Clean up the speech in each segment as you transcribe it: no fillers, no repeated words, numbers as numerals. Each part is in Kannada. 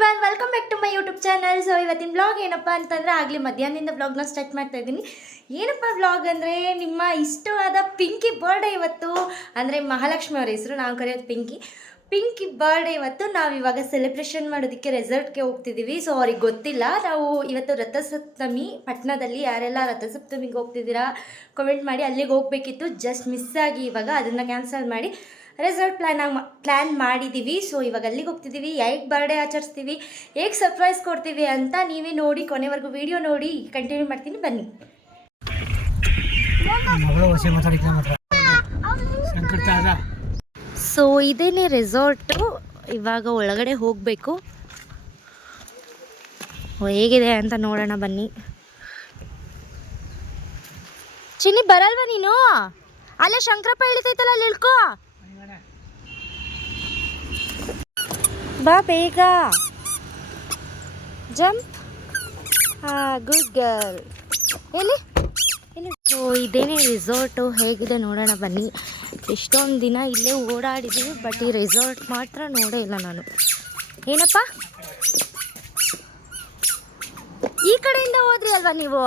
Everyone, welcome back to my YouTube channel. So ಇವತ್ತಿನ ಬ್ಲಾಗ್ ಏನಪ್ಪ ಅಂತಂದರೆ ಆಗಲಿ ಮಧ್ಯಾಹ್ನದಿಂದ ಬ್ಲಾಗ್ನ ಸ್ಟಾರ್ಟ್ ಮಾಡ್ತಾ ಇದ್ದೀನಿ. ಏನಪ್ಪ ಬ್ಲಾಗ್ ಅಂದರೆ ನಿಮ್ಮ ಇಷ್ಟವಾದ ಪಿಂಕಿ ಬರ್ಡೇ ಇವತ್ತು. ಅಂದರೆ ಮಹಾಲಕ್ಷ್ಮಿ ಅವರ ಹೆಸರು, ನಾವು ಕರೆಯೋದು ಪಿಂಕಿ ಬರ್ಡೇ ಇವತ್ತು. ನಾವು ಇವಾಗ ಸೆಲೆಬ್ರೇಷನ್ ಮಾಡೋದಕ್ಕೆ ರೆಸಾರ್ಟ್ಗೆ ಹೋಗ್ತಿದ್ದೀವಿ. ಸೊ ಅವ್ರಿಗೆ ಗೊತ್ತಿಲ್ಲ, ನಾವು ಇವತ್ತು ರಥಸಪ್ತಮಿ ಪಟ್ಟಣದಲ್ಲಿ ಯಾರೆಲ್ಲ ರಥಸಪ್ತಮಿಗೆ ಹೋಗ್ತಿದ್ದೀರಾ ಕಮೆಂಟ್ ಮಾಡಿ. ಅಲ್ಲಿಗೆ ಹೋಗಬೇಕಿತ್ತು, ಜಸ್ಟ್ ಮಿಸ್ ಆಗಿ ಇವಾಗ ಅದನ್ನು ಕ್ಯಾನ್ಸಲ್ ಮಾಡಿ ರೆಸಾರ್ಟ್ ಪ್ಲ್ಯಾನ್ ಮಾಡಿದ್ದೀವಿ. ಸೊ ಇವಾಗ ಅಲ್ಲಿಗೆ ಹೋಗ್ತಿದ್ದೀವಿ, ಹೇಗೆ ಬರ್ಡೇ ಆಚರಿಸ್ತೀವಿ, ಹೇಗೆ ಸರ್ಪ್ರೈಸ್ ಕೊಡ್ತೀವಿ ಅಂತ ನೀವೇ ನೋಡಿ, ಕೊನೆವರೆಗೂ ವಿಡಿಯೋ ನೋಡಿ ಕಂಟಿನ್ಯೂ ಮಾಡ್ತೀನಿ, ಬನ್ನಿ. ಸೊ ಇದೇನೇ ರೆಸಾರ್ಟು, ಇವಾಗ ಒಳಗಡೆ ಹೋಗಬೇಕು. ಹೇಗಿದೆ ಅಂತ ನೋಡೋಣ ಬನ್ನಿ. ಚಿನ್ನಿ ಬರಲ್ವಾ ನೀನು? ಅಲ್ಲೇ ಶಂಕರಪ್ಪ ಇಳಿತೈತಲ್ಲ, ಅಲ್ಲಿ ಇಳ್ಕೋ ಬಾ ಬೇಗ, ಜಂಪ್. Good girl. ಎಲ್ಲಿ ಎಲ್ಲಿ? ಸೊ ಇದೇನೇ ರೆಸಾರ್ಟು, ಹೇಗಿದೆ ನೋಡೋಣ ಬನ್ನಿ. ಎಷ್ಟೊಂದು ದಿನ ಇಲ್ಲೇ ಓಡಾಡಿದ್ದೀವಿ, ಬಟ್ ಈ ರೆಸಾರ್ಟ್ ಮಾತ್ರ ನೋಡೇ ಇಲ್ಲ ನಾನು. ಏನಪ್ಪ ಈ ಕಡೆಯಿಂದ ಹೋದ್ರಿ ಅಲ್ವಾ ನೀವು?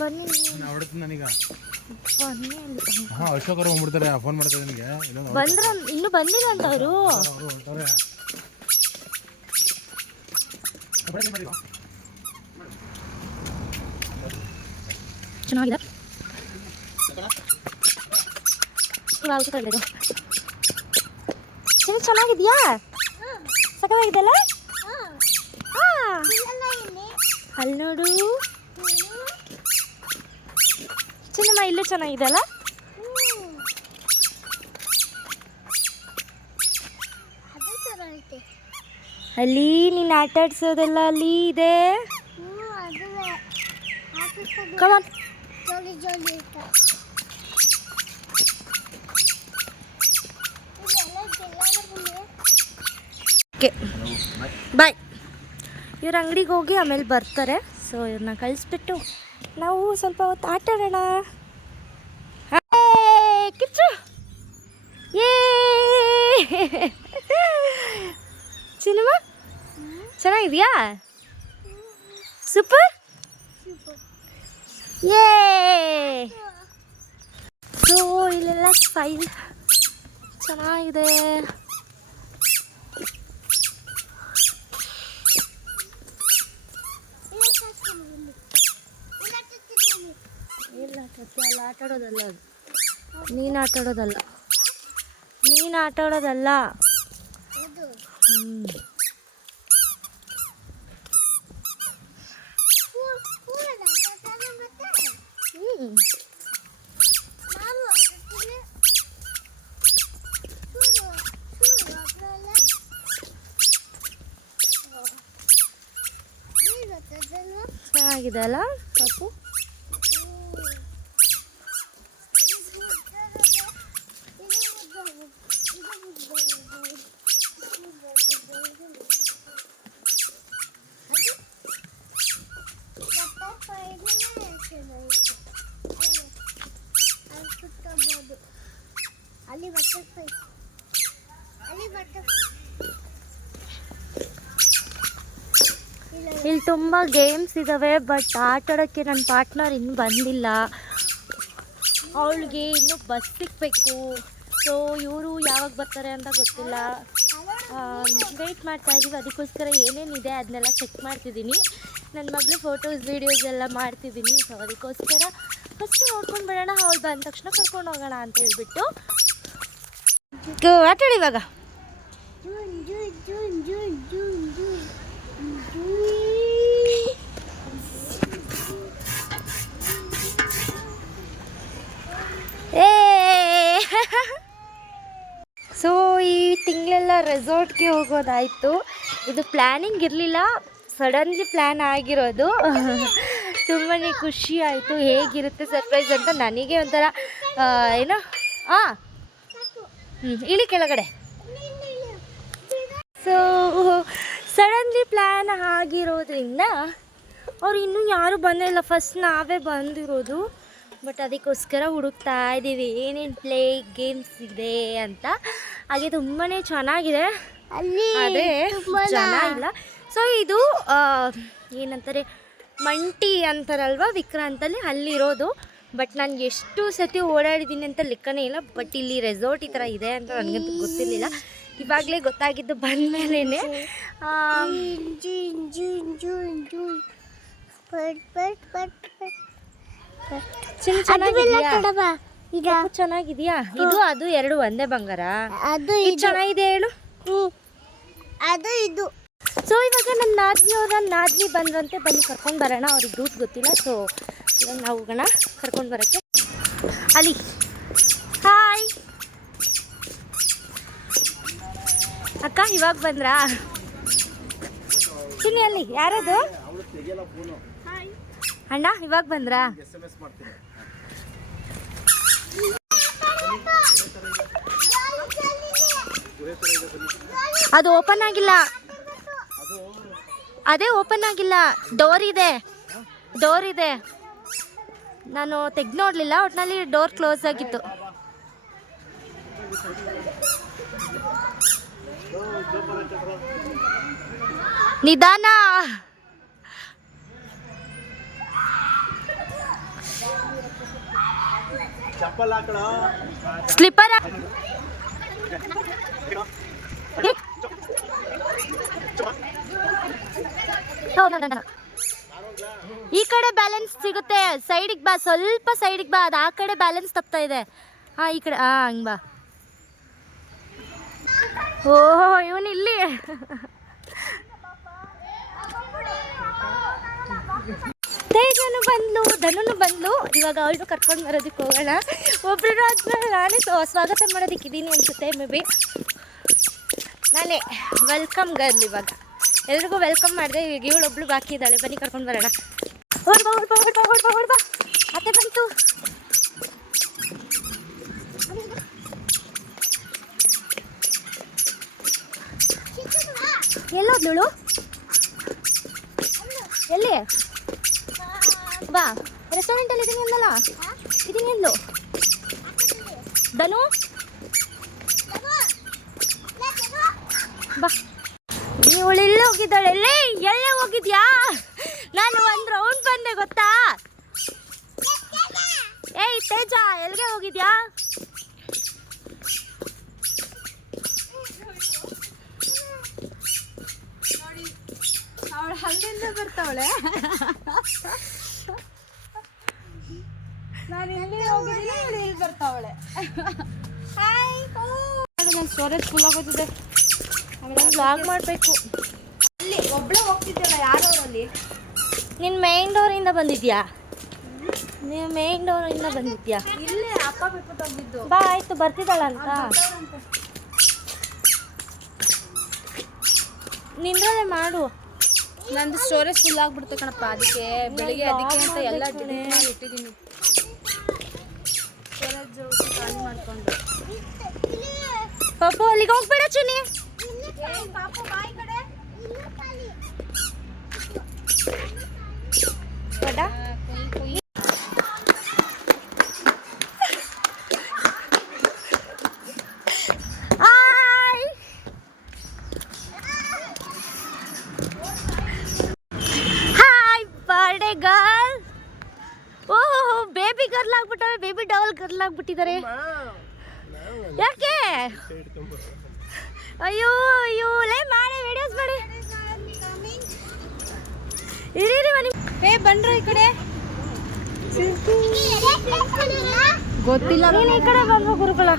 ಬನ್ನಿ ಅಶೋಕ್ ಅವರು ಬಂದ್ಬಿಡ್ತಾರೆ, ಫೋನ್ ಮಾಡ್ತಾರೆ ನಿಮಗೆ. ಬಂದ್ರ ಇನ್ನೂ ಬಂದಿಲ್ಲ ಅಂತ ಅವರು. ಚೆನ್ನಾಗಿದೆ, ಚೆನ್ನಾಗಿದ್ಯಾ? ಸಕ್ಕತ್ತಾಗಿದೆಯಲ್ಲ? ಅಲ್ಲಿ ನೋಡು ಚಿನ್ನಮ್ಮ, ಇಲ್ಲೂ ಚೆನ್ನಾಗಿದೆ ಅಲ್ಲ? ಅಲ್ಲಿ ನೀನು ಆಟ ಆಡ್ಸೋದೆಲ್ಲ ಅಲ್ಲಿ ಇದೆ. Okay bye. ಇವ್ರ ಅಂಗಡಿಗೆ ಹೋಗಿ ಆಮೇಲೆ ಬರ್ತಾರೆ. ಸೊ ಇವ್ರನ್ನ ಕಳಿಸ್ಬಿಟ್ಟು ನಾವು ಸ್ವಲ್ಪ ಹೊತ್ತು ಆಟ ಆಡೋಣ. ಕಿಚ್ಚು ಏ ಸಿನಿಮಾ ಚೆನ್ನಾಗಿದೆಯಾ? ಸೂಪರ್. ಏ ಸೊ ಇಲ್ಲೆಲ್ಲ ಸ್ಟೈಲ್ ಚೆನ್ನಾಗಿದೆ. ಎಲ್ಲ ಆಟ ಆಡೋದಲ್ಲ ಅದು, ನೀನು ಆಟ ಆಡೋದಲ್ಲ, ನೀನು ಆಟ ಆಡೋದಲ್ಲ. ಚೆನ್ನಾಗಿದೆ ಅಲ್ಲ ಪಾಪು? ಇಲ್ಲಿ ತುಂಬ ಗೇಮ್ಸ್ ಇದ್ದಾವೆ, ಬಟ್ ಆಟ ಆಡೋಕ್ಕೆ ನನ್ನ ಪಾರ್ಟ್ನರ್ ಇನ್ನೂ ಬಂದಿಲ್ಲ. ಅವಳಿಗೆ ಇನ್ನೂ ಬಸ್ ಸಿಗಬೇಕು. ಸೊ ಇವರು ಯಾವಾಗ ಬರ್ತಾರೆ ಅಂತ ಗೊತ್ತಿಲ್ಲ. ವೆಯ್ಟ್ ಮಾಡ್ತಾ ಇದ್ದೀವಿ. ಅದಕ್ಕೋಸ್ಕರ ಏನೇನಿದೆ ಅದನ್ನೆಲ್ಲ ಚೆಕ್ ಮಾಡ್ತಿದ್ದೀನಿ. ನನ್ನ ಮಗಳು ಫೋಟೋಸ್ ವೀಡಿಯೋಸ್ ಎಲ್ಲ ಮಾಡ್ತಿದ್ದೀನಿ. ಸೊ ಅದಕ್ಕೋಸ್ಕರ ಫಸ್ಟ್ ನೋಡ್ಕೊಂಡು ಬಿಡೋಣ, ಅವಳು ಬಂದ ತಕ್ಷಣ ಕರ್ಕೊಂಡು ಹೋಗೋಣ ಅಂತ ಹೇಳ್ಬಿಟ್ಟು ಆಟ ಆಡಿ ಇವಾಗ. ಏ ಸೊ ಈ ತಿಂಗಳೆಲ್ಲ ರೆಸಾರ್ಟ್ಗೆ ಹೋಗೋದಾಯಿತು. ಇದು ಪ್ಲ್ಯಾನಿಂಗ್ ಇರಲಿಲ್ಲ, ಸಡನ್ಲಿ ಪ್ಲ್ಯಾನ್ ಆಗಿರೋದು. ತುಂಬಾ ಖುಷಿ ಆಯಿತು. ಹೇಗಿರುತ್ತೆ ಸರ್ಪ್ರೈಸ್ ಅಂತ ನನಗೆ ಒಂಥರ ಏನೋ ಇಳಿ ಕೆಳಗಡೆ. ಸೊ ಸಡನ್ಲಿ ಪ್ಲ್ಯಾನ್ ಆಗಿರೋದ್ರಿಂದ ಅವ್ರು ಇನ್ನೂ ಯಾರೂ ಬಂದಿಲ್ಲ. ಫಸ್ಟ್ ನಾವೇ ಬಂದಿರೋದು. ಬಟ್ ಅದಕ್ಕೋಸ್ಕರ ಹುಡುಕ್ತಾ ಇದ್ದೀವಿ ಏನೇನು ಪ್ಲೇ ಗೇಮ್ಸ್ ಇದೆ ಅಂತ. ಹಾಗೆ ತುಂಬಾ ಚೆನ್ನಾಗಿದೆ, ಅದೇ ಜನ ಇಲ್ಲ. ಸೊ ಇದು ಏನಂತಾರೆ ಮಂಟಿ ಅಂತಾರಲ್ವ ವಿಕ್ರಾಂತಲ್ಲಿ, ಅಲ್ಲಿರೋದು. ಬಟ್ ನಾನು ಎಷ್ಟು ಸತಿ ಓಡಾಡಿದ್ದೀನಿ ಅಂತ ಲೆಕ್ಕನೇ ಇಲ್ಲ. ಬಟ್ ಇಲ್ಲಿ ರೆಸಾರ್ಟ್ ಈ ಥರ ಇದೆ ಅಂತ ನನಗಂತೂ ಗೊತ್ತಿರಲಿಲ್ಲ. ಇವಾಗಲೇ ಗೊತ್ತಾಗಿದ್ದು ಬಂದಮೇಲೆ. ಚೆನ್ನಾಗಿದೆಯಾ? ಇದು ಅದು ಎರಡು ಒಂದೇ ಬಂಗಾರ? ಅದು ಚೆನ್ನಾಗಿದೆ ಹೇಳು. ಅದು ಇದು. ಸೊ ಇವಾಗ ನನ್ನ ನಾದ್ನಿ ಬಂದ್ರಂತೆ, ಬನ್ನಿ ಕರ್ಕೊಂಡು ಬರೋಣ. ಅವ್ರಿಗೆ ರೂಟ್ ಗೊತ್ತಿಲ್ಲ. ಸೊ ಇವಾಗ ನಾವು ಹೋಗೋಣ ಕರ್ಕೊಂಡು ಬರೋಕ್ಕೆ. ಅಲ್ಲಿ ಹಾಯ್ ಅಕ್ಕ, ಇವಾಗ ಬಂದ್ರಾ? ಚಿನ್ನಿ ಅಲ್ಲಿ ಯಾರದು ಅಣ್ಣ? ಇವಾಗ ಬಂದ್ರಾ? ಅದು ಓಪನ್ ಆಗಿಲ್ಲ. ಅದೇ ಓಪನ್ ಆಗಿಲ್ಲ, ಡೋರ್ ಇದೆ. ನಾನು ತೆಗ್ದು ನೋಡಲಿಲ್ಲ. ಒಟ್ಟಿನಲ್ಲಿ ಡೋರ್ ಕ್ಲೋಸ್ ಆಗಿತ್ತು. ನಿಧಾನ. ಸ್ಲಿಪ್ಪರ್ ಈ ಕಡೆ ಬ್ಯಾಲೆನ್ಸ್ ಸಿಗುತ್ತೆ. ಸೈಡಿಗೆ ಬಾ, ಸ್ವಲ್ಪ ಸೈಡಿಗೆ ಬಾ. ಅದು ಆ ಕಡೆ ಬ್ಯಾಲೆನ್ಸ್ ತಪ್ತಾ ಇದೆ. ಈ ಕಡೆ ಹಂಗೆ ಬಾ. ಓಹೋ ಇವನು ಇಲ್ಲಿ. ತೇಜನು ಬಂದ್ಲು, ಧನು ಬಂದ್ಲು. ಇವಾಗ ಅವಳು ಕರ್ಕೊಂಡು ಬರೋದಕ್ಕೆ ಹೋಗೋಣ. ಒಬ್ಬರು ಆದ್ಮೇಲೆ ನಾನೇ ಸ್ವಾಗತ ಮಾಡೋದಕ್ಕಿದ್ದೀನಿ ಅನ್ಸುತ್ತೆ. ಮೇ ಬಿ ನಾನೇ ವೆಲ್ಕಮ್ ಗರ್ಲ್. ಇವಾಗ ಎಲ್ರಿಗೂ ವೆಲ್ಕಮ್ ಮಾಡಿದೆ. ಈಗ ಇವಳೊಬ್ಳು ಬಾಕಿ ಇದ್ದಾಳೆ. ಬನ್ನಿ ಕರ್ಕೊಂಡು ಬರೋಣ. ಹೊಡ್ಬಾ. ಅತ್ತೆ ಬಂತು. ಎಲ್ಲೋದ್ಲು? ಎಲ್ಲಿ? ಬಾ, ರೆಸ್ಟೋರೆಂಟಲ್ಲಿ ಇದೀನಿ ಅಂದಲ್ಲ. ಇದೀನಿ ಅಂದ್ಲು. ಧನು ಬಾ. ಇವಳು ಎಲ್ಲೇ ಹೋಗಿದ್ದಾಳೆ? ಎಲ್ಲೇ ಹೋಗಿದ್ಯಾ? ನಾನು ಒಂದು ರೌಂಡ್ ಬಂದೆ ಗೊತ್ತಾ? ಏಯ್ ತೇಜ, ಎಲ್ಲಿಗೆ ಹೋಗಿದ್ಯಾ? ಅವಳು ಅಲ್ಲಿಂದ ಬರ್ತಾವಳೆ. ನಾನು ಇಲ್ಲಿ ಹೋಗಿದ್ದೀನಿ, ಇವಳು ಇಲ್ಲಿ ಬರ್ತಾವಳೆ. ನನ್ನ ಸ್ಟೋರೇಜ್ ಫುಲ್ ಆಗೋದಿದೆ. ಬ್ಲಾಗ್ ಮಾಡಬೇಕು. ಅಲ್ಲಿ ಒಬ್ಬಳೇ ಹೋಗ್ತಿದ್ದಲ್ಲ, ಯಾರವರಲ್ಲಿ? ನಿನ್ನ ಮೇನ್ ಡೋರಿಂದ ಬಂದಿದ್ಯಾ? ನೀವು ಮೇನ್ ಡೋರಿಂದ ಬಂದಿದ್ಯಾ? ಇಲ್ಲೇ ಅಪ್ಪ ಬಿಟ್ಬಿಟ್ಟು ಹೋಗಿದ್ದು. ಬಾ ಆಯ್ತು, ಬರ್ತಿದ್ದಾಳ ಅಂತ. ನಿಂದ್ರಲ್ಲೇ ಮಾಡು. ನಂದು ಸ್ಟೋರೇಜ್ ಫುಲ್ ಆಗ್ಬಿಡ್ತು ಕಣಪ್ಪ. ಅದಕ್ಕೆ ಬೆಳಿಗ್ಗೆ ಅದಕ್ಕೆ ಅಂತ ಎಲ್ಲ ಡಿಲೀಟ್ ಮಾಡಿ ಇಟ್ಟಿದ್ದೀನಿ. ಸ್ಟೋರೇಜ್ ಖಾಲಿ ಮಾಡ್ಕೊಂಡು ಪಾಪು ಅಲ್ಲಿಗೆ ಹೋಗ್ಬೇಡ ಚಿನ್ನಿ. Birthday girl. ಓಹೋ, ಬೇಬಿ ಗರ್ಲ್ ಆಗ್ಬಿಟ್ಟವೆ. ಬೇಬಿ ಡಬಲ್ ಗರ್ಲ್ ಆಗ್ಬಿಟ್ಟಿದ್ದಾರೆ. ಯಾಕೆ? ಅಯ್ಯೋ ಲೇ ಮಾಡಿ ವಿಡಿಯೋಸ್ ಮಾಡಿ. ಇರಿ ಬನ್ನಿ. ಬಂದ್ರ ಈ ಕಡೆ. ಗೊತ್ತಿಲ್ಲ. ನೀನು ಈ ಕಡೆ ಬಂದು ಗುರುಕುಲ.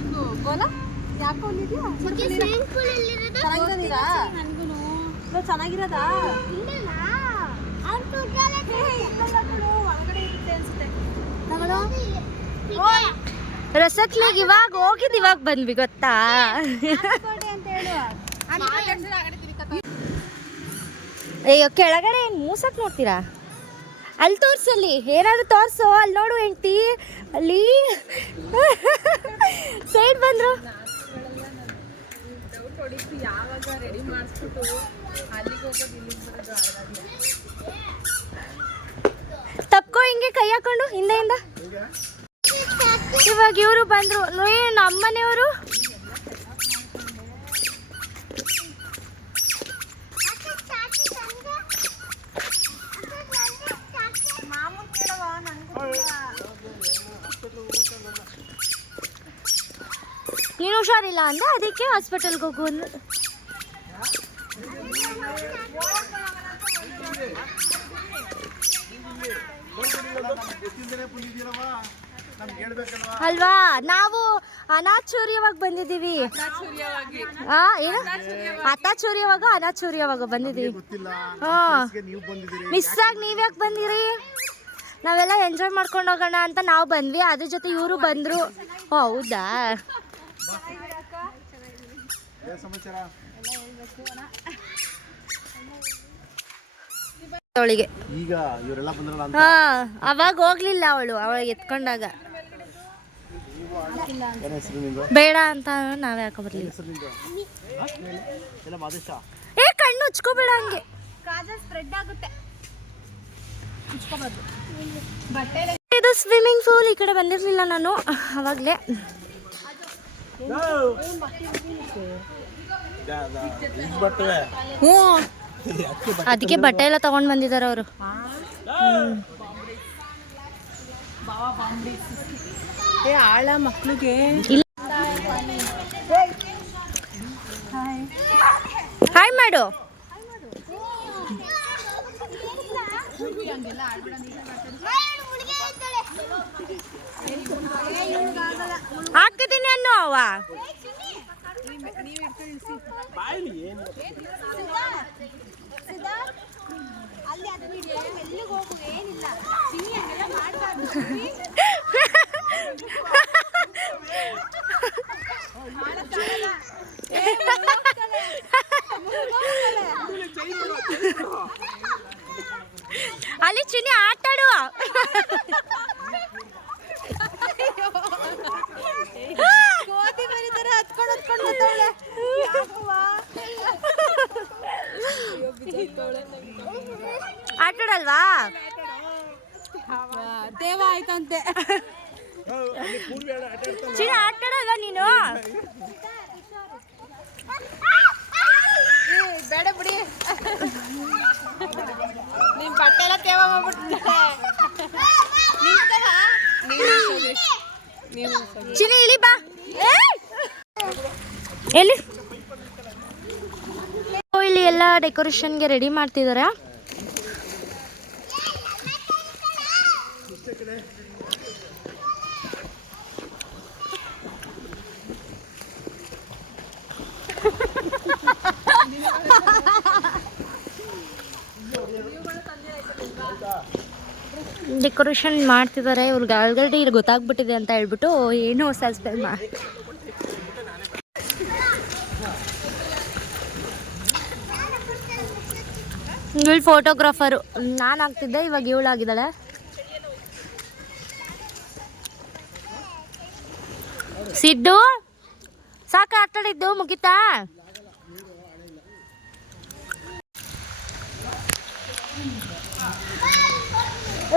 ಚೆನ್ನಾಗಿರೋದಾ? ರಸತ್ನಾಗ ಇವಾಗ ಹೋಗಿದ್ದು, ಇವಾಗ ಬಂದ್ವಿ ಗೊತ್ತಾ? ಅಯ್ಯೋ ಕೆಳಗಡೆ ಏನು ಮೂಸಕ್ ನೋಡ್ತೀರಾ? ಅಲ್ಲಿ ತೋರ್ಸಲ್ಲಿ ಏನಾದ್ರು ತೋರ್ಸು. ಅಲ್ಲಿ ನೋಡು ಹೆಂಡ್ತಿ, ಅಲ್ಲಿ ತಪ್ಕೋ ಹಿಂಗೆ ಕೈ ಹಾಕೊಂಡು ಹಿಂದೆಯಿಂದ. ಇವಾಗ ಇವರು ಬಂದ್ರು ನೋಡಿ ನಮ್ಮನೆಯವರು. ನೀನು ಹುಷಾರಿಲ್ಲ ಅಂದ ಅದಕ್ಕೆ ಹಾಸ್ಪಿಟಲ್ಗೆ ಹೋಗು ಅಂದ. ಅಲ್ವಾ ನಾವು ಅನಾಚೂರ್ಯವಾಗಿ ಬಂದಿದ್ದೀವಿ. ಏನು ಅತಾಚೂರ್ಯವಾಗ ಅನಾಚೂರ್ಯವಾಗ ಬಂದಿದ್ದೀವಿ. ಮಿಸ್ ಆಗಿ ನೀವ್ಯಾಕೆ ಬಂದಿರಿ? ನಾವೆಲ್ಲ ಎಂಜಾಯ್ ಮಾಡ್ಕೊಂಡು ಹೋಗೋಣ ಅಂತ ನಾವು ಬಂದ್ವಿ, ಅದ್ರ ಜೊತೆ ಇವರು ಬಂದರು. ಹೌದಾ? ಅವಳಿಗೆ ಈಗ ಇವರೆಲ್ಲ ಬಂದ್ರಲ್ಲ ಅಂತ ಅವಾಗ ಹೋಗ್ಲಿಲ್ಲ ಅವಳು ಎತ್ಕೊಂಡಾಗ ಬೇಡ ಅಂತ ನಾವೇ ಯಾಕೆ ಬರ್ಲಿಲ್ಲ. ಏ ಕಣ್ಣು ಉಚ್ಕೋಬೇಡ ಹಂಗೆ, ಇದು ಸ್ವಿಮ್ಮಿಂಗ್ ಪೂಲ್. ಈ ಕಡೆ ಬಂದಿರ್ಲಿಲ್ಲ ನಾನು ಅವಾಗ್ಲೇ. ಹ್ಞೂ ಅದಕ್ಕೆ ಬಟ್ಟೆ ಎಲ್ಲ ತಗೊಂಡ್ ಬಂದಿದ್ದಾರೆ ಅವರು. ಆಳ ಮಕ್ಳಿಗೆ ಹಾಯ್ ಮಾಡು. ಹಾಕಿದ್ದೀನಿ ಅನ್ನೋ ಅವ. ಅಲ್ಲಿ ಚಿನ್ನಿ ಆಟಾಡುವ. ಆಟಾಡಲ್ವಾ? ದೇವ ಆಯ್ತಂತೆ. ಚಿನ್ನ ಆಟಾಡಲ್ವಾ ನೀನು? ಬೇಡ ಬಿಡಿ, ನಿಮ್ ಬಟ್ಟೆ ಎಲ್ಲ ತೇವ ಮಾಡ್ಬಿಟ್ಟಿದ್ದಾರೆ. ಚಿನ್ನಿ ಇಳಿ ಬಾ. ಎಲ್ಲಿ ಇಲ್ಲಿ ಎಲ್ಲ ಡೆಕೋರೇಷನ್ಗೆ ರೆಡಿ ಮಾಡ್ತಿದ್ದಾರೆ. ಡೆಕೋರೇಷನ್ ಮಾಡ್ತಿದ್ದಾರೆ. ಇವ್ರಿಗೆ ಆಲ್ರೆಡಿ ಇಲ್ಲಿ ಗೊತ್ತಾಗ್ಬಿಟ್ಟಿದೆ ಅಂತ ಹೇಳ್ಬಿಟ್ಟು ಏನೋ ಸಸ್ಪೆಂಡ್ ಮಾಡಿ ಇವಳು ಫೋಟೋಗ್ರಾಫರು. ನಾನು ಆಗ್ತಿದ್ದೆ, ಇವಾಗ ಇವಳಾಗಿದ್ದಾಳೆ. ಸಿದ್ದು ಸಾಕ ಆಟಾಡಿದ್ದು ಮುಗಿತಾ?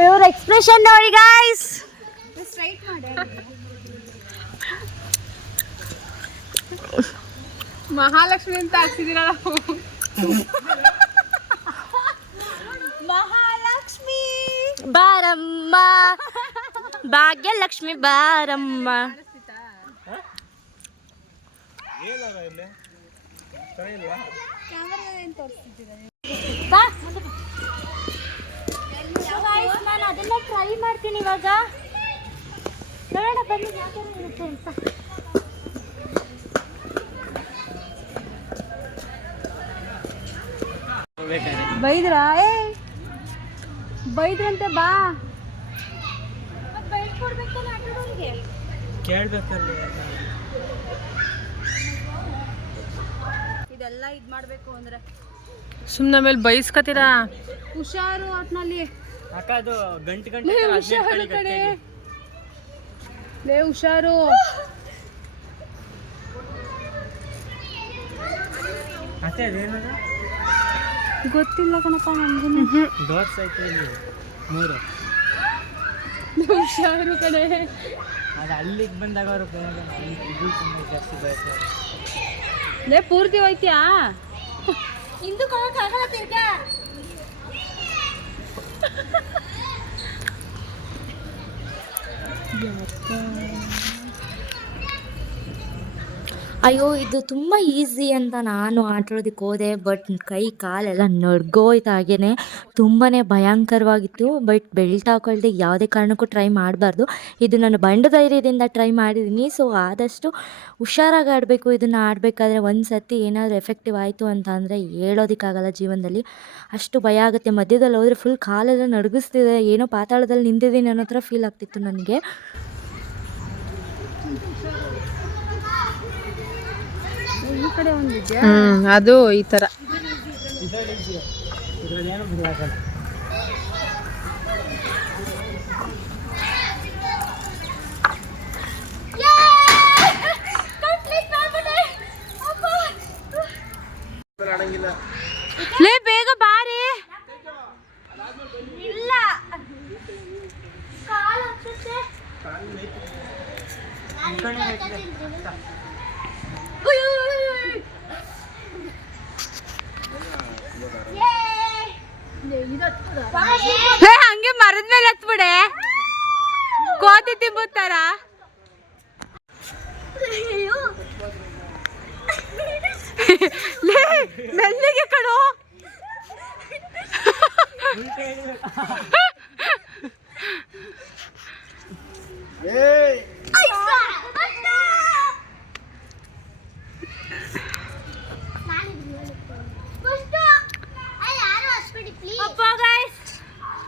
ಇವ್ರ ಎಕ್ಸ್ಪ್ರೆಷನ್ ನೋಡಿ ಗಾಯ್ಸ್. ಮಹಾಲಕ್ಷ್ಮಿ ಅಂತ ಹಾಕ್ಸಿದಿರಲ್ಲ. ಮಹಾಲಕ್ಷ್ಮಿ ಬಾರಮ್ಮ, ಭಾಗ್ಯಲಕ್ಷ್ಮಿ ಬಾರಮ್ಮ. ನಾನು ಅದೆಲ್ಲ ಟ್ರೈ ಮಾಡ್ತೀನಿ ಇವಾಗ. ನೋಡೋಣ ಬನ್ನಿ ಯಾವ ಥರ ಇರುತ್ತೆ ಅಂತ. ಬೈದ್ರಾ? ಬೈದ್ರಂತೆ ಬಾ. ಇದೆಲ್ಲ ಇದ್ ಮಾಡ್ಬೇಕು ಅಂದ್ರೆ ಸುಮ್ಮನೆ ಮೇಲೆ ಬೈಸ್ಕತ್ತೀರಾ? ಹುಷಾರು ಒಟ್ನಲ್ಲಿ. ಅದು ಗಂಟೆ ಹುಷಾರು ಕಡೆ, ಲೇ ಹುಷಾರು. ಅಷ್ಟೇ ಅದೇನದು ಗೊತ್ತಿಲ್ಲ ಕಣಪ್ಪ ನನಗೂ. ಡೋರ್ ಸೈಕಲ್ 3 ಹುಷಾರು ಕಡೆ. ಅದು ಅಲ್ಲಿಗೆ ಬಂದಾಗ ಅವರು ಜಾಸ್ತಿ ಬಯಸ್ತಾರೆ. ಲೇ ಪೂರ್ತಿ ಹೋಯ್ತ್ಯಾ? ಹಿಂದಕ್ಕೆ ಹೋಗಕ್ಕಾಗಲ್ಲ ತಿರ್ಗಾ. ಅಯ್ಯೋ ಇದು ತುಂಬ ಈಸಿ ಅಂತ ನಾನು ಆಟಾಡೋದಕ್ಕೆ ಹೋದೆ, ಬಟ್ ಕೈ ಕಾಲೆಲ್ಲ ನಡ್ಗೋಯ್ತು. ಹಾಗೇ ತುಂಬಾ ಭಯಂಕರವಾಗಿತ್ತು. ಬಟ್ ಬೆಲ್ಟ್ ಹಾಕೊಳ್ದೆ ಯಾವುದೇ ಕಾರಣಕ್ಕೂ ಟ್ರೈ ಮಾಡಬಾರ್ದು. ಇದು ನಾನು ಬಂಡ ಧೈರ್ಯದಿಂದ ಟ್ರೈ ಮಾಡಿದ್ದೀನಿ. ಸೊ ಆದಷ್ಟು ಹುಷಾರಾಗಿ ಆಡಬೇಕು. ಇದನ್ನು ಆಡಬೇಕಾದ್ರೆ ಒಂದು ಸರ್ತಿ ಏನಾದರೂ ಎಫೆಕ್ಟಿವ್ ಆಯಿತು ಅಂತ ಅಂದರೆ ಹೇಳೋದಕ್ಕಾಗಲ್ಲ ಜೀವನದಲ್ಲಿ. ಅಷ್ಟು ಭಯ ಆಗುತ್ತೆ. ಮಧ್ಯದಲ್ಲಿ ಹೋದರೆ ಫುಲ್ ಕಾಲೆಲ್ಲ ನಡುಗಿಸ್ತಿದೆ. ಏನೋ ಪಾತಾಳದಲ್ಲಿ ನಿಂತಿದ್ದೀನಿ ಅನ್ನೋ ಥರ ಫೀಲ್ ಆಗ್ತಿತ್ತು ನನಗೆ. ಈ ಕಡೆ ಒಂದಿದ್ಯಾ? ಅದು ಈ ತರ ಇದ್ರಲ್ಲೇನು ಬಿಡಾಕಲ್ಲ. ಲೇ ಬೇಗ ಬಾರಿ. ಇಲ್ಲ ಕಾಲು ಹತ್ತುತ್ತೆ. ಹೇ ಹಂಗೆ ಮರದ ಮೇಲೆ ಹತ್ಬಿಡೆ, ಕೋತಿ ತಿಂಬುತ್ತಾರ. ಲೇ ಮೆಲ್ಲಿಗೆ ಕಣೋ. ಅಪ್ಪ ಗೈಸ್,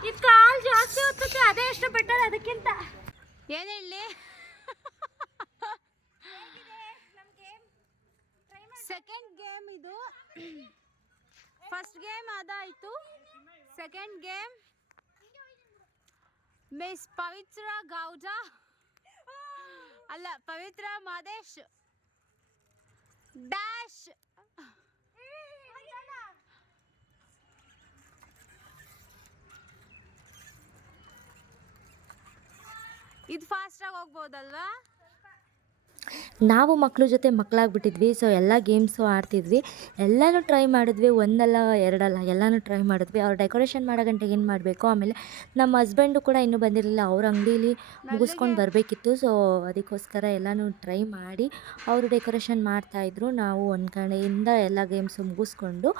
ಇದು ಕಾಲು ಜಾಸ್ತಿ ಹೊತ್ತಕ್ಕೆ ಅದೇ ಎಷ್ಟು ಬೆಟರ್ ಅದಕ್ಕಿಂತ. ಏನ್ ಹೇಳಿ? ಸೆಕೆಂಡ್ ಗೇಮ್ ಇದು. ಫಸ್ಟ್ ಗೇಮ್ ಅದಾಯ್ತು. Second game miss Pavithra Gowda ಅಲ್ಲ, ಪವಿತ್ರ ಮಾದೇಶ್ ಡ್ಯಾಶ್. ಇದು ಫಾಸ್ಟಾಗಿ ಹೋಗ್ಬೋದಲ್ವಾ? ನಾವು ಮಕ್ಕಳ ಜೊತೆ ಮಕ್ಕಳಾಗ್ಬಿಟ್ಟಿದ್ವಿ. ಸೊ ಎಲ್ಲ ಗೇಮ್ಸು ಆಡ್ತಿದ್ವಿ, ಎಲ್ಲನೂ ಟ್ರೈ ಮಾಡಿದ್ವಿ. ಒಂದಲ್ಲ ಎರಡಲ್ಲ ಎಲ್ಲನೂ ಟ್ರೈ ಮಾಡಿದ್ವಿ. ಅವ್ರು ಡೆಕೋರೇಷನ್ ಮಾಡೋ ಗಂಟೆಗೆ ಏನು ಮಾಡಬೇಕು. ಆಮೇಲೆ ನಮ್ಮ ಹಸ್ಬೆಂಡು ಕೂಡ ಇನ್ನೂ ಬಂದಿರಲಿಲ್ಲ. ಅವ್ರ ಅಂಗಡೀಲಿ ಮುಗಿಸ್ಕೊಂಡು ಬರಬೇಕಿತ್ತು. ಸೊ ಅದಕ್ಕೋಸ್ಕರ ಎಲ್ಲನೂ ಟ್ರೈ ಮಾಡಿ ಅವರು ಡೆಕೋರೇಷನ್ ಮಾಡ್ತಾಯಿದ್ರು. ನಾವು ಒಂದು ಕಡೆಯಿಂದ ಎಲ್ಲ ಗೇಮ್ಸು ಮುಗಿಸ್ಕೊಂಡು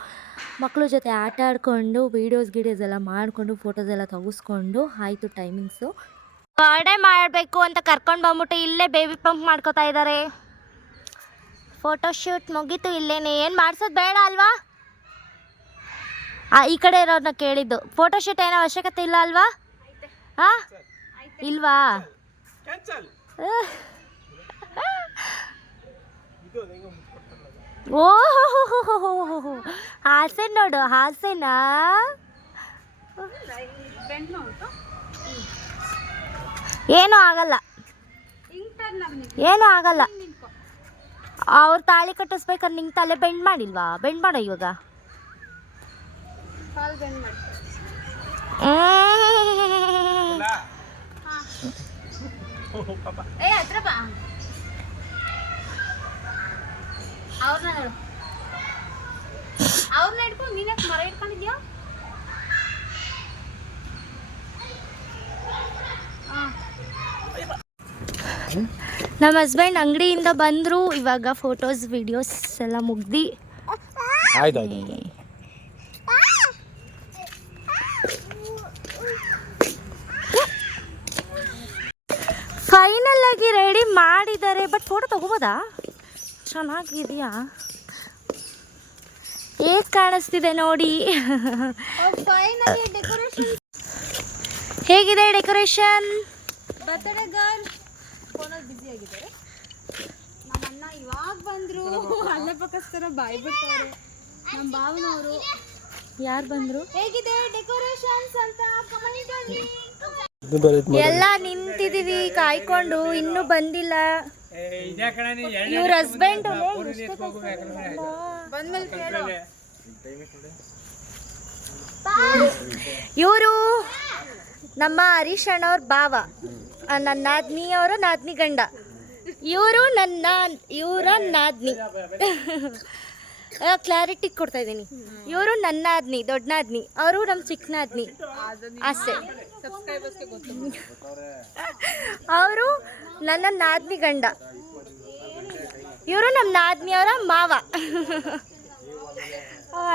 ಮಕ್ಕಳ ಜೊತೆ ಆಟ ಆಡಿಕೊಂಡು ವೀಡಿಯೋಸ್ ಎಲ್ಲ ಮಾಡಿಕೊಂಡು ಫೋಟೋಸ್ ಎಲ್ಲ ತೆಗೆಸ್ಕೊಂಡು ಆಯಿತು ಟೈಮಿಂಗ್ಸು. ಬರ್ಡೇ ಮಾಡಬೇಕು ಅಂತ ಕರ್ಕೊಂಡು ಬಂದ್ಬಿಟ್ಟು ಇಲ್ಲೇ ಬೇಬಿ ಪಂಪ್ ಮಾಡ್ಕೋತಾ ಇದ್ದಾರೆ. ಫೋಟೋಶೂಟ್ ಮುಗೀತು ಇಲ್ಲೇನೆ. ಏನು ಮಾಡ್ಸೋದು ಬೇಡ ಅಲ್ವಾ? ಈ ಕಡೆ ಇರೋರನ್ನ ಕೇಳಿದ್ದು. ಫೋಟೋಶೂಟ್ ಏನೋ ಅವಶ್ಯಕತೆ ಇಲ್ಲ ಅಲ್ವಾ? ಹಾಂ ಇಲ್ವಾ? ಓಹೋ ಹಾಸೆ ನೋಡು, ಹಾಸೆನಾ? ಏನೂ ಆಗಲ್ಲ, ಏನೂ ಆಗಲ್ಲ. ಅವ್ರು ತಾಳಿ ಕಟ್ಟಿಸ್ಬೇಕಾದ್ರೆ ನಿಂಗೆ ತಲೆ ಬೆಂಡ್ ಮಾಡಿಲ್ವಾ? ಬೆಂಡ್ ಮಾಡೋ ಇವಾಗ. ಅವ್ರನ್ನ ಹಿಡ್ಕೊಂಡು ನೀನೇ ಮರ ಇಟ್ಕೊಂಡಿದ್ಯಾ? ನಮ್ಮ ಹಸ್ಬೆಂಡ್ ಅಂಗಡಿಯಿಂದ ಬಂದರು. ಇವಾಗ ಫೋಟೋಸ್ ವಿಡಿಯೋಸ್ ಎಲ್ಲ ಮುಗ್ದು ಫೈನಲ್ ಆಗಿ ರೆಡಿ ಮಾಡಿದ್ದಾರೆ. ಬಟ್ ಫೋಟೋ ತಗೋಬೋದಾ? ಚೆನ್ನಾಗಿದೆಯಾ? ಹೇಗೆ ಕಾಣಿಸ್ತಿದೆ ನೋಡಿ. ಹೇಗಿದೆ ಡೆಕೋರೇಷನ್? ಬರ್ತಡೇ ಗರ್ಲ್ ಫೋನಲ್ಲಿ ಬ್ಯುಸಿ ಆಗಿದ್ದಾರೆ. ನಮ್ಮ ಅಣ್ಣ ಇವಾಗ ಬಂದರು. ಅಲ್ಲ ಪಕ್ಕಸ್ತರ ಬಾಯ್ ಬಿಟ್ಟವರು. ನಮ್ಮ ಭಾವನವರು. ಯಾರು ಬಂದರು? ಹೇಗಿದೆ ಡೆಕೋರೇಷನ್ಸ್ ಅಂತ ಕಮೆಂಟ್ ಮಾಡಿ. ಎಲ್ಲ ನಿಂತಿದ್ದೀವಿ ಕಾಯ್ಕೊಂಡು, ಇನ್ನೂ ಬಂದಿಲ್ಲ. ಇದೇ ಕಣ ನೀ ಇವ್ರ ಹಸ್ಬೆಂಡ್ ಬಂದ್ಮೇಲೆ ಕೇಳು. ಇವರು ನಮ್ಮ ಹರೀಶ್ ಅಣ್ಣವ್ರ ಭಾವ, ನನ್ನ ನಾದ್ನಿಯವರ ನಾದ್ನಿ ಗಂಡ. ಇವರು ಇವರ ನಾದ್ನಿ. ಕ್ಲಾರಿಟಿ ಕೊಡ್ತಾ ಇದ್ದೀನಿ. ಇವರು ನನ್ನ ನಾದ್ನಿ, ದೊಡ್ಡ ನಾದ್ನಿ. ಅವರು ನಮ್ಮ ಚಿಕ್ಕ ನಾದ್ನಿ ಅಷ್ಟೇ. ಅವರು ನನ್ನ ನಾದ್ನಿ ಗಂಡ. ಇವರು ನಮ್ಮ ನಾದ್ನಿಯವರ ಮಾವ.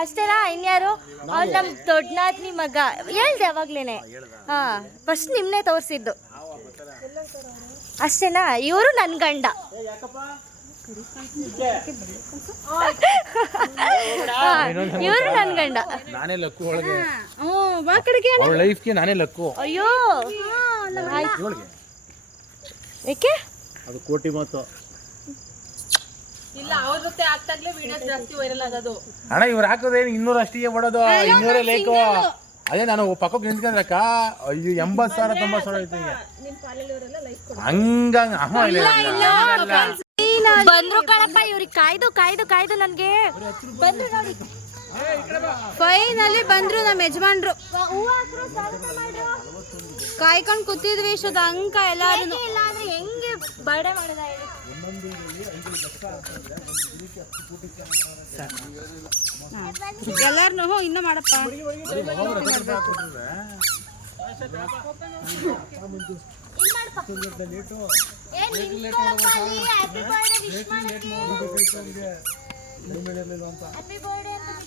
ಅಷ್ಟೇನಾ? ಇನ್ಯಾರು? ಅವ್ರು ನಮ್ಮ ದೊಡ್ಡ ನಾದ್ನಿ ಮಗ. ಹೇಳ್ದೆ ಅವಾಗ್ಲೇನೆ. ಹಾಂ, ಫಸ್ಟ್ ನಿಮ್ಮನ್ನೇ ತೋರಿಸಿದ್ದು ಅಷ್ಟೇನಾ? ಇವರು ನನ್ನ ಗಂಡ. ಇವರು ನನ್ನ ಗಂಡ. ನಾನೇ ಲಕ್ಕು ಒಳಗೆ, ಬಾ ಕಡೆಗೆ. ಅವಳ ಲೈಫ್ಗೆ ನಾನೇ ಲಕ್ಕು. ಅಯ್ಯೋ ಒಳಗೆ ಏಕೆ? ಅದು ಕೋಟಿ ಮಾತು. ಇಲ್ಲ ಅವ್ರ ಜೊತೆ ಆಗ್ತಾಗ್ಲೇ ವಿಡಿಯೋಸ್ ಜಾಸ್ತಿ ವೈರಲ್ ಆಗೋದು. ಅಣ್ಣ ಇವ್ರು ಹಾಕೋದೇ 200 ಅಷ್ಟಿಗೆ ಬಡೋದು, 200 ಲೈಕು. ಅದೇ ನಾನು ಪಕ್ಕಕ್ಕೆ ನಿಂತ್ಕೊಂಡ್ರಕ್ಕ ಅಯ್ಯೋ 80,000 90,000 ಐತೆ ಈಗ. ಹಂಗಂಗ ಬಂದ್ರು ಕಣಪ್ಪ ಇವ್ರಿಗೆ ಕಾಯ್ದು ನನ್ಗೆ ಬಂದ್ರು ನೋಡಿ. ಫೈನಲಿ ಬಂದ್ರು ನಮ್ಮ ಯಜಮಾನ್ರು. ಕಾಯ್ಕೊಂಡ್ ಕೂತಿದ್ವಿ ಇಷ್ಟೊತ್ತು ಅಂಕ ಎಲ್ಲಾರು. ಇಲ್ಲ ಅಂದ್ರೆ ಹೆಂಗೆ ಬರ್ಡೇ ಮಾಡೋದ ಹೇಳಿ? ಎಲ್ಲಾರು ಇನ್ನ ಮಾಡಪ್ಪ.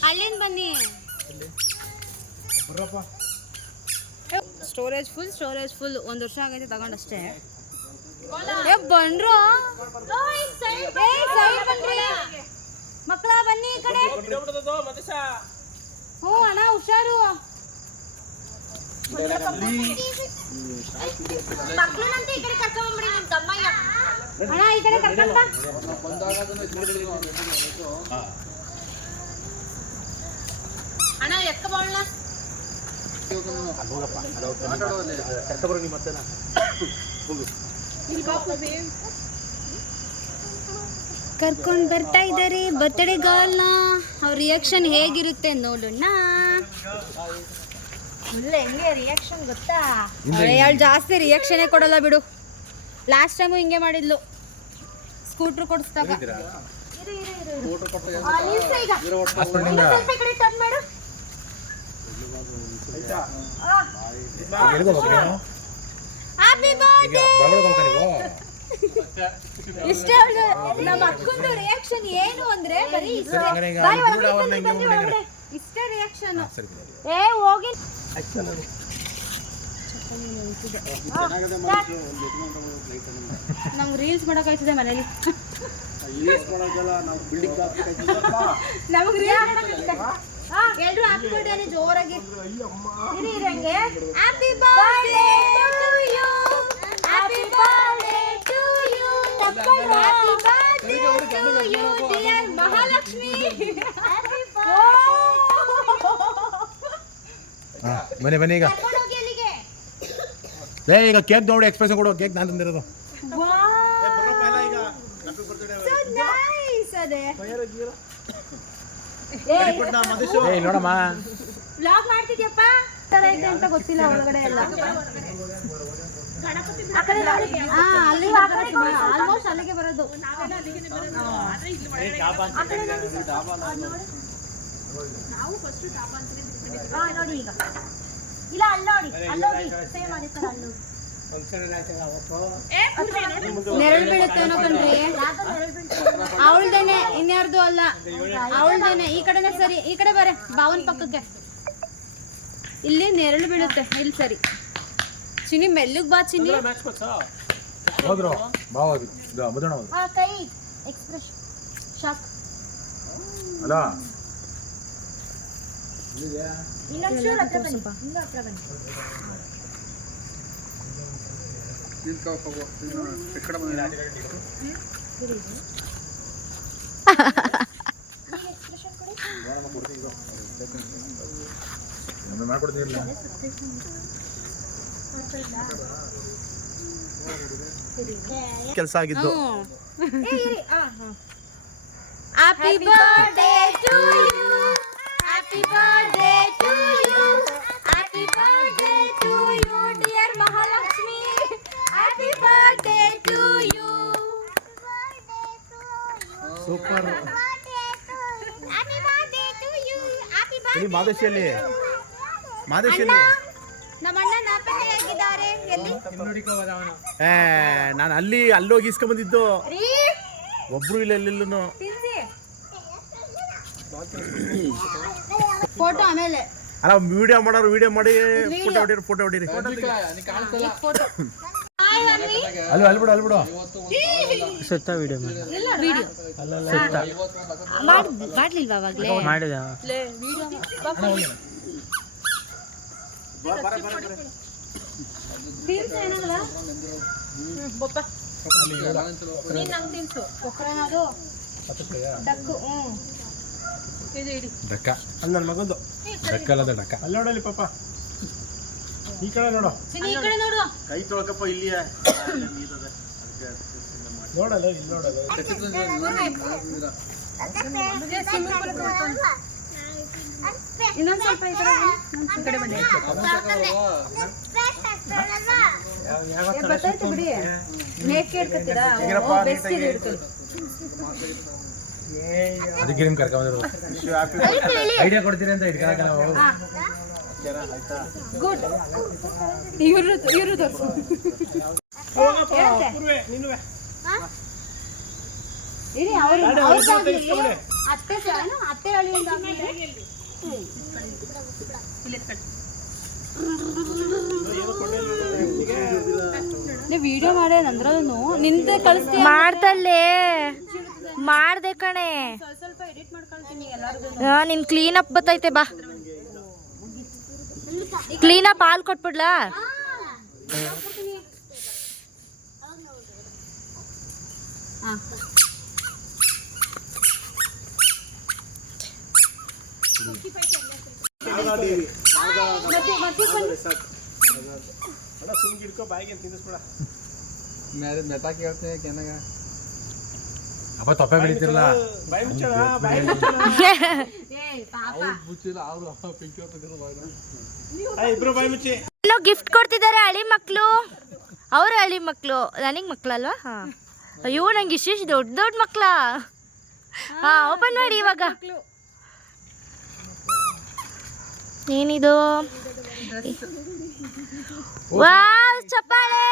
ಅಲ್ಲಿಂದ ಬನ್ನಿ. ಸ್ಟೋರೇಜ್ ಫುಲ್ 1 ವರ್ಷ ಆಗೈತೆ ತಗೊಂಡಷ್ಟೇ. ಬಂದ್ರು ಮಕ್ಕಳ ಬನ್ನಿ ಈ ಕಡೆ. ಹ್ಞೂ ಅಣ್ಣ ಹುಷಾರು. ಮಕ್ಳನ್ನಂತೂ ಈ ಕಡೆ ಕರ್ಕೊಂಡ್ಬಿಡಿ ನಿಮ್ ತಮ್ಮಯ್ಯ. ಅಣ್ಣ ಈ ಕಡೆ ಕರ್ಕೊಂಡ್ ಬಾ. ಅಣ್ಣ ಎಕ್ಕ ಬಾಳ್ನ ಕರ್ಕೊಂಡ್ ಬರ್ತಾ ಇದ್ದಾರೆ ಬರ್ತ್ಡೇ ಗರ್ಲ್ನ. ಅವ್ರ ರಿಯಾಕ್ಷನ್ ಹೇಗಿರುತ್ತೆ ನೋಡೋಣ. ಹೆಂಗೆ ರಿಯಾಕ್ಷನ್ ಗೊತ್ತಾ? ಅವಳು ಜಾಸ್ತಿ ರಿಯಾಕ್ಷನೇ ಕೊಡಲ್ಲ ಬಿಡು. ಲಾಸ್ಟ್ ಟೈಮು ಹಿಂಗೆ ಮಾಡಿದ್ಲು ಸ್ಕೂಟ್ರ್ ಕೊಡಿಸ್ದಾಗ. ಇಷ್ಟೇ ನಮ್ಮ ಅಕ್ಕಂದು ರಿಯಾಕ್ಷನ್ ಏನು ಅಂದ್ರೆ ಬರೀ ಇಷ್ಟೇ ರಿಯಾಕ್ಷನ್. ಏ ಹೋಗಿ ನಮ್ಗೆ ರೀಲ್ಸ್ ಮಾಡಕ್ ಆಯ್ತದೆ ಮನೇಲಿ. ನಮಗೆ ಎಲ್ರು ಹ್ಯಾಪಿ ಬರ್ಡೇ ಜೋರಾಗಿ ಇರಂಗೆ. Happy birthday to you, happy birthday to you, happy birthday to you dear Mahalakshmi. ಬನ್ನಿ ಈಗ. ಈಗ ಕೇಕ್ ನೋಡಿ ಎಕ್ಸ್ಪ್ರೆಷನ್ ಕೊಡು. ಕೇಕ್ ನಾನು ತಂದಿರೋದು. ನೋಡಮ್ಮ ಬ್ಲಾಗ್ ಮಾಡ್ತಿದ್ಯಪ್ಪ ಐತೆ ಅಂತ ಗೊತ್ತಿಲ್ಲ ಒಳಗಡೆ ಎಲ್ಲ. ಆಲ್ಮೋಸ್ಟ್ ಅಲ್ಲಿಗೆ ಬರೋದು. ನೋಡಿ ಈಗ ಇಲ್ಲ ಅಲ್ಲೋಡಿ ಸೇಮ್ ಅದೇ ತರ ಅಲ್ಲೋಡಿ. ನೆರಳು ಬೀಳುತ್ತೆ ಅನ್ನೋ ಕಣ್ರಿ. ಅವಳ್ದೇನೆ ಇನ್ಯಾರ್ದು ಅಲ್ಲ, ಅವಳ್ದೇನೆ. ಈ ಕಡೆನೆ ಸರಿ, ಈ ಕಡೆ ಬರೆ ಬಾವನ್ ಪಕ್ಕಕ್ಕೆ. ಇಲ್ಲಿ ನೆರಳು ಬೀಳುತ್ತೆ, ಇಲ್ಲಿ ಸರಿ. ಚಿನಿ ಮೆಲ್ಲಗ್ ಬಾ ಚಿನಿ. ಹೋದ್ರು ಬಾವಾಗಿ ಮಧುಣ ಕೈ ಎಕ್ಸ್ಪ್ರೆಷನ್ ಶಾಕ್. ಅಲ್ಲ ಇನ್ನೊಂಚೂರು ಹತ್ರ ಬನ್ನಿ, ಇನ್ನೂ ಹತ್ರ ಬನ್ನಿ. ಮಾಡ್ಕೊಡ್ತೀರಲ್ಲ ಕೆಲಸ ಆಗಿದ್ದು. Happy birthday to you, happy birthday to you, happy birthday to you dear Mahalakshmi, happy birthday to you. Super. Happy birthday to you, happy ಇಲ್ಲಿ ಮಾದೇಶಿಯಲ್ಲಿ ನಮ್ಮ ಅಣ್ಣ ನಾಪತ್ತೆಯಾಗಿದ್ದಾರೆ. ಎಲ್ಲಿ? ನಾನು ಅಲ್ಲೋಗಿ ಇಸ್ಕೊಂಬಂದಿದ್ದು, ರೀ ಒಬ್ರು ಇಲ್ಲ ಎಲ್ಲೆಲ್ಲೂ. ಫೋಟೋ ಆಮೇಲೆ ಅಲ್ಲ ವಿಡಿಯೋ ಮಾಡೋರು ವಿಡಿಯೋ ಮಾಡಿ ಫೋಟೋ ಹೊಡೀರಿ. ಅಲ್ಲಿ ಬಿಡು ಸುತ್ತ ವಿಡಿಯೋ ಮಾಡ್ಲಿಲ್ವಾ ಅವಾಗ್ಲೇ? ಮಾಡಿದ ನೀನ್ ನಂಗೆ ತಿನ್ಸು. ಕೊಕ್ಕರನದು ಡಕ್ಕು. ಡಕ್ಕ ಅಲ್ಲಿ ನನ್ನ ಮಗಂದು ಡಕ್ಕ ಅಲ್ಲದ ಡಕ್ಕ ಅಲ್ಲಿ ನೋಡಲಿ ಪಾಪ, ಈ ಕಡೆ ನೋಡು, ಈ ಕಡೆ ನೋಡು. ಕೈ ತೊಳ್ಕಪ್ಪ ಇಲ್ಲಿಯ ನೋಡಲ್ಲ ಇಲ್ಲಿ ನೋಡಲ್ಲ. ಇನ್ನೊಂದ್ ಸ್ವಲ್ಪ ಈ ಕಡೆ ಬನ್ನಿ. ಗೊತ್ತಾಯ್ತು ಬಿಡಿ. ನೇಕ್ ಇಡ್ಕತ್ತೀರಾ? ಬೆಸ್ಟ್ ಇದೆ ಇಡ್ಕೊಳ್ಳಿ. ಅದಕ್ಕೆ ನಿಮ್ ಕರ್ಕೊಂಡ್ರು ಐಡಿಯಾ ಕೊಡ್ತೀರಿ ಅಂತ ಇಟ್ಕೊಳಕ ನಾವು. ಗುಡ್. ಇವರು ತೋರಿಸು. ಇರಿ ಅತ್ತೆ ಹಳ್ಳಿಯಿಂದ ವಿಡಿಯೋ ಮಾಡ್ಯಾನಂದ್ರೂ ನಿಂದೆ ಕಳಿಸ್ತೀನಿ. ಮಾಡ್ದೆ ಕಣೆ. ಸ್ವಲ್ಪ ಎಡಿಟ್ ಮಾಡ್ಕೊಳ್ತೀನಿ ಎಲ್ಲಾರ್ದು. ನಿನ್ ಕ್ಲೀನ್ ಅಪ್ ಬತ್ತೈತೆ, ಬಾ ಕ್ಲೀನ್ ಅಪ್ ಹಾಲು ಕೊಟ್ಬಿಡ್ಲಾ? ಅಪ್ಪ ತೊಪ್ಪೆ ಬೆಳಿತಿರಲ್ಲ. ಗಿಫ್ಟ್ ಕೊಡ್ತಿದ್ದಾರೆ ಹಳಿ ಮಕ್ಳು, ಅವ್ರ ಹಳಿ ಮಕ್ಳು, ನನಗ್ ಮಕ್ಳಲ್ವಾ? ಹಾ, ಅಯ್ಯೋ ನಂಗೆ ಇಷ್ಟಿಷ್ಟು ದೊಡ್ಡ ಮಕ್ಳ. ಹಾ, ಓಪನ್ ಮಾಡಿ ಇವಾಗ. ಏನಿದು? ವಾವ್, ಚಪ್ಪಾಳೆ!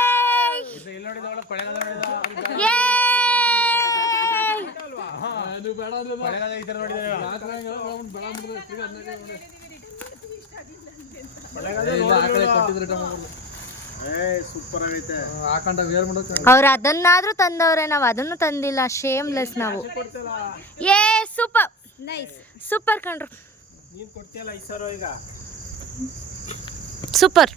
ಯೇ! ಸೂಪರ್ ಆಗೈತೆ. ಅವ್ರು ಅದನ್ನಾದ್ರೂ ತಂದವ್ರೆ, ನಾವು ಅದನ್ನು ತಂದಿಲ್ಲ. ಶೇಮ್ಲೆಸ್ ನಾವು. ಏ ಸೂಪರ್, ನೈಸ್, ಸೂಪರ್ ಕಣ್ರು, ನೀನ್ ಕೊಡ್ತೀಯಲ್ಲ ಈ ಸರ್ ಈಗ ಸೂಪರ್.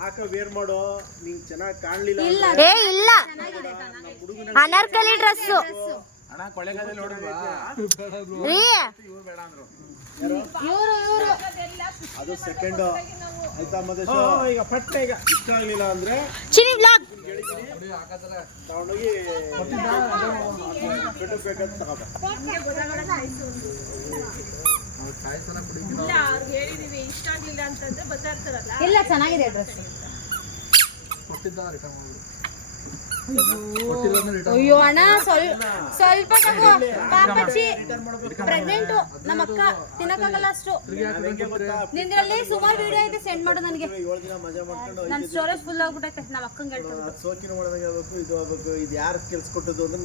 ಹಾಕ ವೇರ್ ಮಾಡು, ನಿಂಗೆ ಚೆನ್ನಾಗಿ ಕಾಣ್ಲಿಲ್ಲ. ಏ ಇಲ್ಲ, ಅನಾರ್ಕಲಿ ಡ್ರೆಸ್ಸು ಅಣ್ಣ ಕೊಳ್ಳೆಗಾಲದಲ್ಲಿ ನೋಡಿಲ್ವಾ? ರೀ. ಅದು ಸೆಕೆಂಡ್ ಆಯ್ತಾ? ಮತ್ತೆ ಈಗ ಪಟ್ಟೆ ಈಗ ಇಷ್ಟ ಆಗ್ಲಿಲ್ಲ ಅಂದ್ರೆ ಚಿನಿ ವ್ಲಾಗ್ ತಗೊಂಡೋಗಿ ಬೇಕಂತ ತಗೋಬ. ಹೇಳಿದೀವಿ ಇಷ್ಟ ಆಗ್ಲಿಲ್ಲ ಅಂತಂದ್ರೆ ಬತ್ತಾರ್ತಾರಲ್ಲ. ಇಲ್ಲ, ಚೆನ್ನಾಗಿದೆ ಡ್ರೆಸ್. ಅಯ್ಯೋ ಅಣ್ಣ, ಸ್ವಲ್ಪ ತಗೋ. ಪಾಪಚ್ಚಿ ಪ್ರೆಗ್ನೆಂಟ್, ನಮ್ಮ ಅಕ್ಕ ತಿನ್ನಕ್ಕಾಗಲ್ಲ ಅಷ್ಟು. ನಿಂದ್ರಲ್ಲಿ ಸುಮಾರು ವಿಡಿಯೋ ಐತೆ, ಸೆಂಡ್ ಮಾಡು ನನಗೆ. 7 ದಿನ ಮಜಾ ಮಾಡ್ಕೊಂಡು ನನ್ನ ಸ್ಟೋರೇಜ್ ಫುಲ್ ಆಗ್ಬಿಟ್ಟೈತೆ. ನಮ್ಮ ಅಕ್ಕಂಗೆ ಹೇಳ್ತಾರೆ ಸೋಕಿನ ಮಾಡೋದಂಗೆ ಆಗ್ಬೇಕು, ಇದು ಆಗ್ಬೇಕು. ಇದು ಯಾರು ಕೆಲ್ಸ ಕೊಟ್ಟದ್ದು ಅಂದ್ರೆ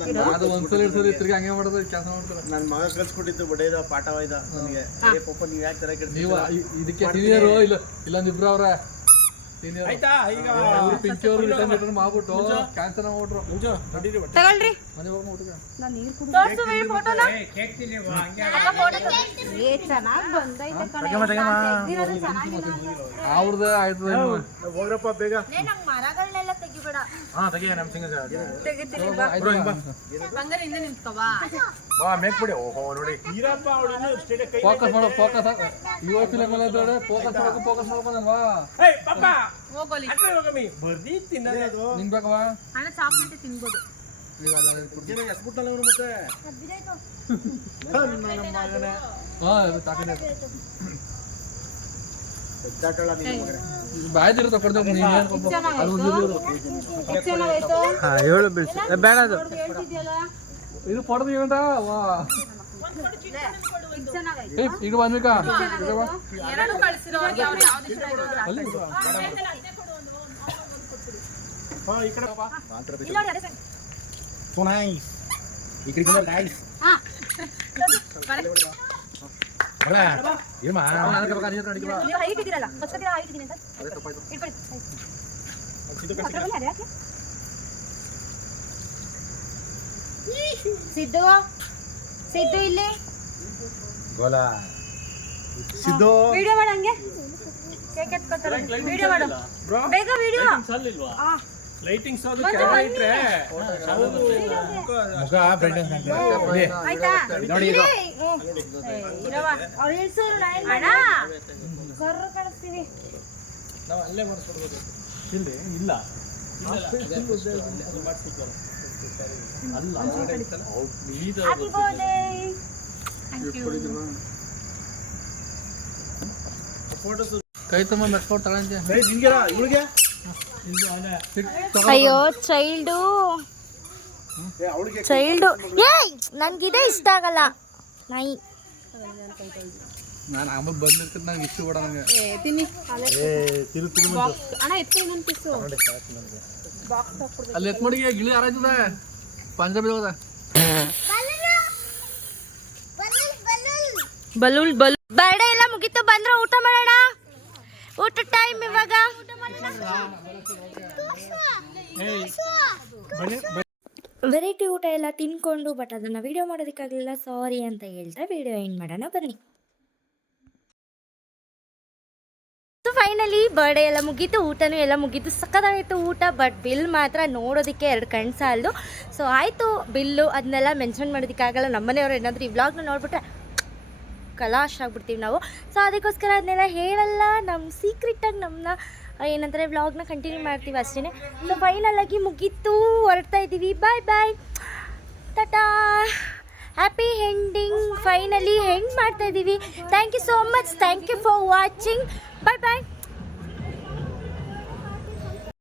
ನನ್ನ ಮಗ ಕಲ್ಸ್ಕೊಟ್ಟಿದ್ದು ಬಡೇದ ಪಾಠವಾಯ್ದ ನನಗೆ. ಏ ಪಾಪ ನೀವ್ ಯಾಕೆ ತರ ಇದಕ್ಕೆ ಸೀನಿಯರು ಇಲ್ಲ ಇಬ್ರು ಅವ್ರ ಆಯ್ತಾ? ಈಗ ಪಿಂಕಿ ಅವರು ರಿಟರ್ನ್ ಮಾಡ್ಬಿಟ್ಟು ಕ್ಯಾನ್ಸಲ್ ಮಾಡ್ಬಿಟ್ರು. ತಗೊಳ್ರಿ. ಮನೆ ಹೋಗಿ ಊಟಕ್ಕೆ ತೋರ್ಸು ಈ ಫೋಟೋನ. ಏ ಚೆನ್ನಾಗಿ ಬಂದೈತೆ ಕಣೆ. ಅವ್ರದ್ದು ಆಯ್ತು. ಹೋಗ್ರಪ್ಪ ಬೇಗ. ನಂಗೆ ಮರಗಳನ್ನೆಲ್ಲ ತೆಗಿಬೇಡ. ಹಾ ತೆಗಿಯ ನಮ್ ಸಿಂಗ ತೆಗಿತೀನಿ. ಹಂಗಾರೆ ಹಿಂದೆ ನಿಂತ್ಕೋವಾ? ಬಾ ಮೇಕ್ ಬಿಡಿ. ಓಹೋ ನೋಡಿ ಈರಪ್ಪ ಅವಳು ಇನ್ನೂ ಸ್ಟೇಡಿಯಂ ಕೈ ಫೋಕಸ್ ಮಾಡೋ ಫೋಕಸ್ ಇವಾಗ ಫಿಲಮ್ ಎಲ್ಲ ಫೋಕಸ್ ಮಾಡಬೇಕು. ಫೋಕಸ್ ಮಾಡ್ಕೊಂಡಲ್ವಾ? ಏಯ್ ಪಾಪ ಹೋಗೋಲಿ ನಿಂಗ್ ಬೇಕವಾ ಅಣ್ಣ ಚಾಕ್ಲೇಟ್ ತಿನ್ಬೋದು. ಬಾಯ್ದಿರುತ್ತೆ ಕೊಡ್ಬೇಕು ನೀನ್ ಚೆನ್ನಾಗಾಯ್ತು ಹೇಳು ಬಿಡ್ಸಿ ಬೇಡ ಅದು ಹೇಳ್ತಿದ್ಯಲ್ಲ ಇದು ಪಡೆದು ಏನಂತ ವಾ ಚೆನ್ನಾಗಾಯ್ತು ಈಗ ಬಂದ್ಬೇಕಾ ಎರಡು ಕಳ್ಸಿರೋ ಯಾವ್ದು ಇಷ್ಟ ಆಯ್ತು ಅಂತ. ಅಲ್ಲಿ So nice. ಈ ಕಡೆ ಬಂದ್ರೆ nice. ಹಾ ಮಗಳ, ಏಮ್ಮ? ನನಗೆ ಬೇಕಾ ನೀರು ನಡಿಗೆ ಬಾ ನೀವು ಹೈಟ್ ಇದ್ದೀರಲ್ಲ ಹೊಸದಿರ ಹೈಟ್ ಇದ್ದೀನಿ ಅಂತ ಅದೇ ತಪ್ಪಾಯ್ತು ಇಟ್ಬಿಡಿ ಪತ್ರದಲ್ಲಿ ಅದೇ ಯಾಕೆ ಸಿದ್ದು ಸಿದ್ದು ಇಲ್ಲಿ ಗೋಲ. ಸಿದ್ದು. ವಿಡಿಯೋ ಮಾಡು ಹಂಗೆ ಕೇಕ್ ಎತ್ಕೊತಾರೆ ವಿಡಿಯೋ ಮಾಡು ಬೇಗ ವಿಡಿಯೋ ಲೈಟಿಂಗ್ಸ್ ಅದು ಮುಖ ಬ್ರೈಟ್ನೆಸ್ ಆಗ್ತದೆ. ಆಯ್ತಾ ನೋಡಿ ಇದು. ಇರವ ಅವ್ರು ಇಳ್ಸೋರು ನಾ ಏನ್ ಅಣ್ಣ ಕರ್ರು ಕಳಿಸ್ತೀವಿ ನಾವು ಅಲ್ಲೇ ಮಾಡಿಸ್ಕೊಡ್ಬೋದು. ಇಲ್ಲಿ ಇಲ್ಲ ಅಲ್ಲ ಹ್ಯಾಪಿ ಬರ್ತ್ಡೇ ಕೈ ತುಂಬ ಮೆಟ್ಕೊಟ್ಟು ತಗೊಂಡೆ ಇವಳಿಗೆ ಅಯ್ಯೋ ಚೈಲ್ಡು ಏಯ್ ನನ್ಗಿದೇ ಇಷ್ಟ ಆಗಲ್ಲ ನಾಯಿ. ನಾನು ಆಮೇಲೆ ಬಂದಿರ್ತೀನಿ ನಂಗೆ ಇಷ್ಟು ಬೇಡ ನನಗೆ ತಿನ್ನಿ ತಿರು ತಿರು ಅಣ್ಣ ಎತ್ತು ಇನ್ನೊಂದು ಪಿಸ್ಸು ಅಲ್ಲಿ ಎತ್ ಮಡಿಗೆ ಗಿಳಿ ಯಾರಾಯ್ತದೆ ಪಂಜಾಬಿ ಹೋದ ಬಲೂಲ್ ಬರ್ಡೇ ಎಲ್ಲ ಮುಗೀತು, ಬಂದ್ರೆ ಊಟ ಮಾಡೋಣ. ಊಟ ಟೈಮ್ ಇವಾಗ. ವೆರೈಟಿ ಊಟ ಎಲ್ಲ ತಿನ್ಕೊಂಡು ಬಟ್ ಅದನ್ನು ವಿಡಿಯೋ ಮಾಡೋದಕ್ಕಾಗಲಿಲ್ಲ, ಸಾರಿ ಅಂತ ಹೇಳ್ತಾ ವಿಡಿಯೋ ಎಂಡ್ ಮಾಡೋಣ ಬನ್ನಿ. ಸೊ ಫೈನಲಿ ಬರ್ಡೇ ಎಲ್ಲ ಮುಗೀತು, ಊಟನೂ ಎಲ್ಲ ಮುಗೀತು, ಸಕ್ಕತ್ತಾಗಿತ್ತು ಊಟ. ಬಟ್ ಬಿಲ್ ಮಾತ್ರ ನೋಡೋದಕ್ಕೆ 2 ಕಣ್ಣು ಸಾಲದು. ಸೊ ಆಯಿತು, ಬಿಲ್ಲು ಅದನ್ನೆಲ್ಲ ಮೆನ್ಷನ್ ಮಾಡೋದಕ್ಕಾಗಲ್ಲ. ನಮ್ಮನೆಯವರು ಏನಾದರೂ ಈ ವ್ಲಾಗ್ನ ನೋಡ್ಬಿಟ್ರೆ ಕಲಾಶ್ ಆಗ್ಬಿಡ್ತೀವಿ ನಾವು. ಸೊ ಅದಕ್ಕೋಸ್ಕರ ಅದನ್ನೆಲ್ಲ ಹೇಳಲ್ಲ, ನಮ್ಮ ಸೀಕ್ರೆಟಾಗಿ ನಮ್ಮನ್ನ ಏನಂತಾರೆ ವ್ಲಾಗ್ನ ಕಂಟಿನ್ಯೂ ಮಾಡ್ತೀವಿ ಅಷ್ಟೇ. ಸೊ ಫೈನಲಾಗಿ ಮುಗೀತು, ಹೊರಡ್ತಾ ಇದ್ದೀವಿ. Bye bye, tata, happy ending. Finally end ಮಾಡ್ತಾ ಇದ್ದೀವಿ. Thank you so much, thank you for watching. Bye bye.